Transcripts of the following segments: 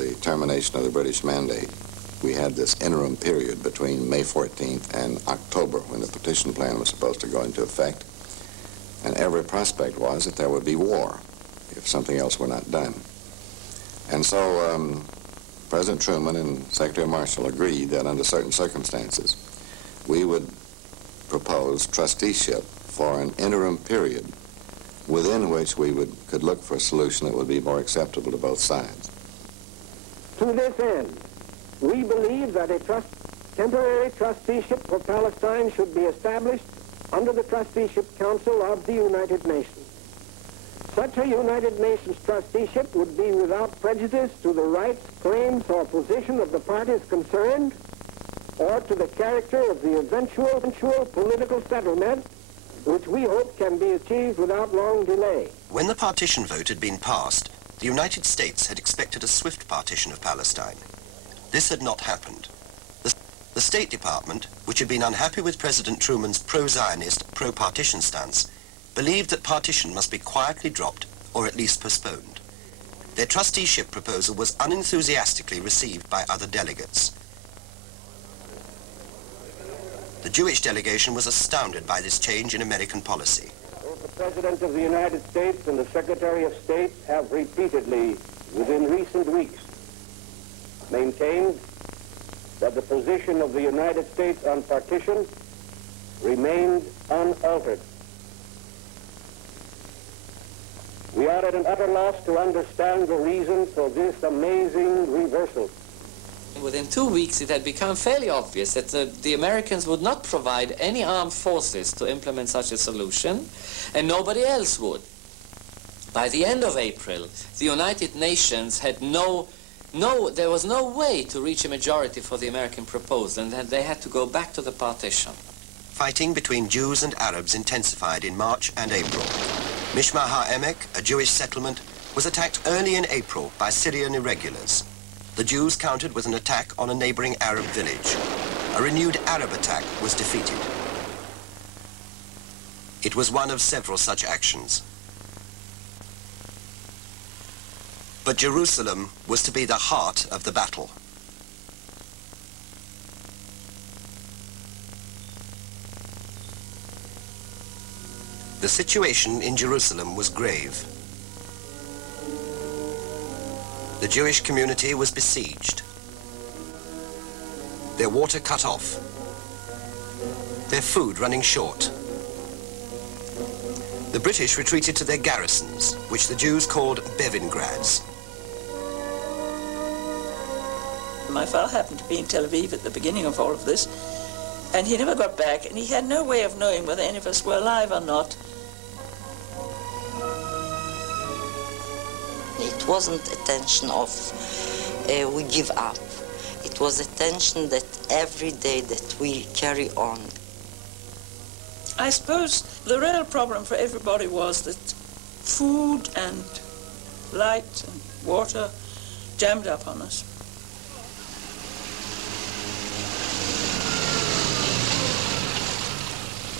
the termination of the British mandate, we had this interim period between May 14th and October when the partition plan was supposed to go into effect. And every prospect was that there would be war if something else were not done. And so President Truman and Secretary Marshall agreed that under certain circumstances, we would propose trusteeship for an interim period within which we could look for a solution that would be more acceptable to both sides. To this end, we believe that a temporary trusteeship for Palestine should be established under the Trusteeship Council of the United Nations. Such a United Nations trusteeship would be without prejudice to the rights, claims, or position of the parties concerned, or to the character of the eventual political settlement, which we hope can be achieved without long delay. When the partition vote had been passed, the United States had expected a swift partition of Palestine. This had not happened. The State Department, which had been unhappy with President Truman's pro-Zionist, pro-partition stance, believed that partition must be quietly dropped or at least postponed. Their trusteeship proposal was unenthusiastically received by other delegates. The Jewish delegation was astounded by this change in American policy. Both the President of the United States and the Secretary of State have repeatedly, within recent weeks, maintained that the position of the United States on partition remained unaltered. We are at an utter loss to understand the reason for this amazing reversal. Within 2 weeks, it had become fairly obvious that the Americans would not provide any armed forces to implement such a solution, and nobody else would. By the end of April, the United Nations had there was no way to reach a majority for the American proposal, and they had to go back to the partition. Fighting between Jews and Arabs intensified in March and April. Mishmar HaEmek, a Jewish settlement, was attacked early in April by Syrian irregulars. The Jews countered with an attack on a neighboring Arab village. A renewed Arab attack was defeated. It was one of several such actions. But Jerusalem was to be the heart of the battle. The situation in Jerusalem was grave. The Jewish community was besieged. Their water cut off. Their food running short. The British retreated to their garrisons, which the Jews called Bevingrads. My father happened to be in Tel Aviv at the beginning of all of this, and he never got back, and he had no way of knowing whether any of us were alive or not. It wasn't a tension of we give up. It was a tension that every day that we carry on. I suppose the real problem for everybody was that food and light and water jammed up on us.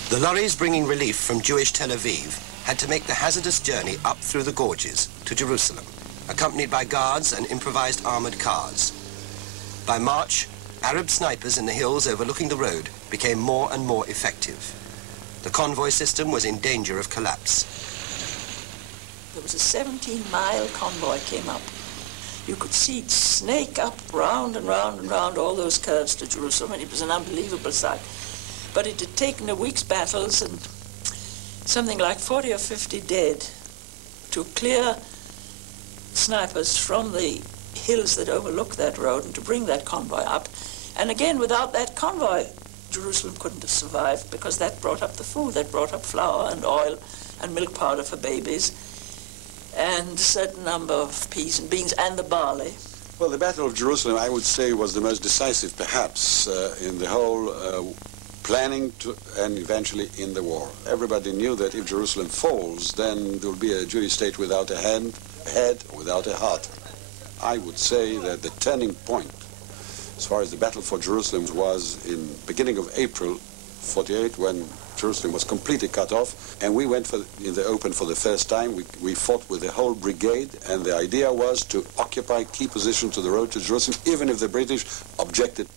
The lorries bringing relief from Jewish Tel Aviv had to make the hazardous journey up through the gorges to Jerusalem, accompanied by guards and improvised armored cars. By March, Arab snipers in the hills overlooking the road became more and more effective. The convoy system was in danger of collapse. There was a 17-mile convoy came up. You could see it snake up round and round and round all those curves to Jerusalem, and it was an unbelievable sight. But it had taken a week's battles and something like 40 or 50 dead to clear snipers from the hills that overlook that road and to bring that convoy up. And again, without that convoy, Jerusalem couldn't have survived, because that brought up the food, that brought up flour and oil and milk powder for babies and a certain number of peas and beans and the barley. Well, the Battle of Jerusalem, I would say, was the most decisive, perhaps, in the whole planning and eventually in the war. Everybody knew that if Jerusalem falls, then there will be a Jewish state without a head, without a heart. I would say that the turning point, as far as the battle for Jerusalem, was in beginning of April 48, when Jerusalem was completely cut off, and we went in the open for the first time. We fought with the whole brigade, and the idea was to occupy key positions to the road to Jerusalem, even if the British objected.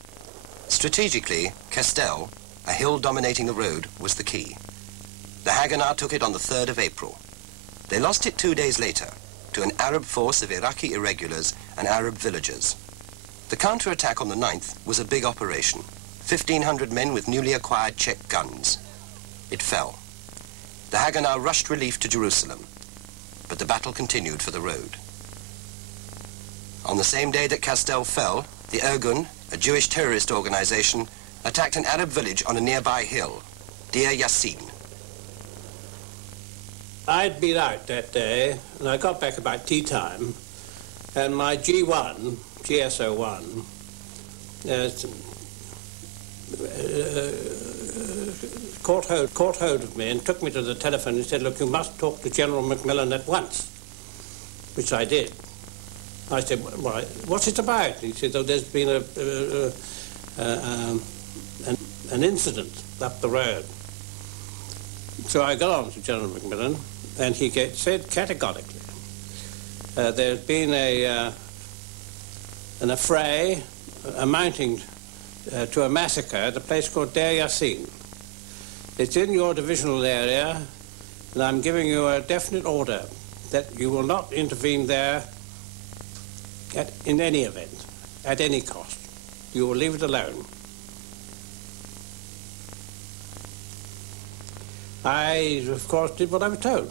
Strategically, Castel, a hill dominating the road, was the key. The Haganah took it on the 3rd of April. They lost it 2 days later to an Arab force of Iraqi irregulars and Arab villagers. The counterattack on the 9th was a big operation. 1,500 men with newly acquired Czech guns. It fell. The Haganah rushed relief to Jerusalem, but the battle continued for the road. On the same day that Castel fell, the Irgun, a Jewish terrorist organization, attacked an Arab village on a nearby hill, Deir Yassin. I'd been out that day, and I got back about tea time, and my GSO-1, caught hold of me and took me to the telephone and said, look, you must talk to General Macmillan at once, which I did. I said, well, what's it about? He said, oh, there's been an incident up the road. So I got on to General Macmillan, and he said categorically, there's been an affray amounting to a massacre at a place called Deir Yassin. It's in your divisional area, and I'm giving you a definite order that you will not intervene there in any event, at any cost. You will leave it alone. I, of course, did what I was told.